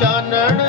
चरण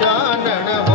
சானனவா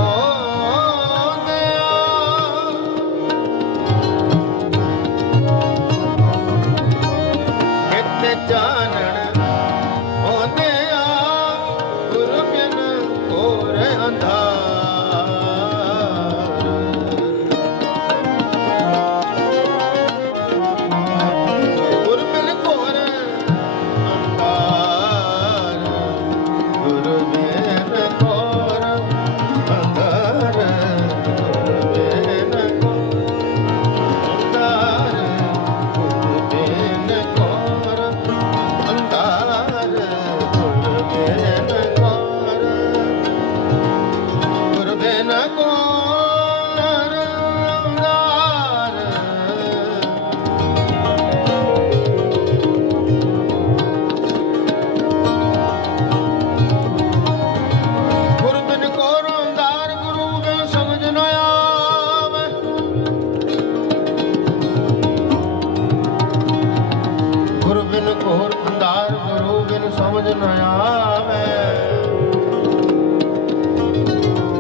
ਨ ਆਵੇ।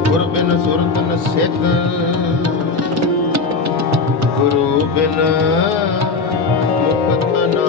ਗੁਰ ਬਿਨ ਸੁਰਤ ਨ ਸਿੱਧ ਗੁਰੂ ਬਿਨ ਮੁਕਤ ਨਾ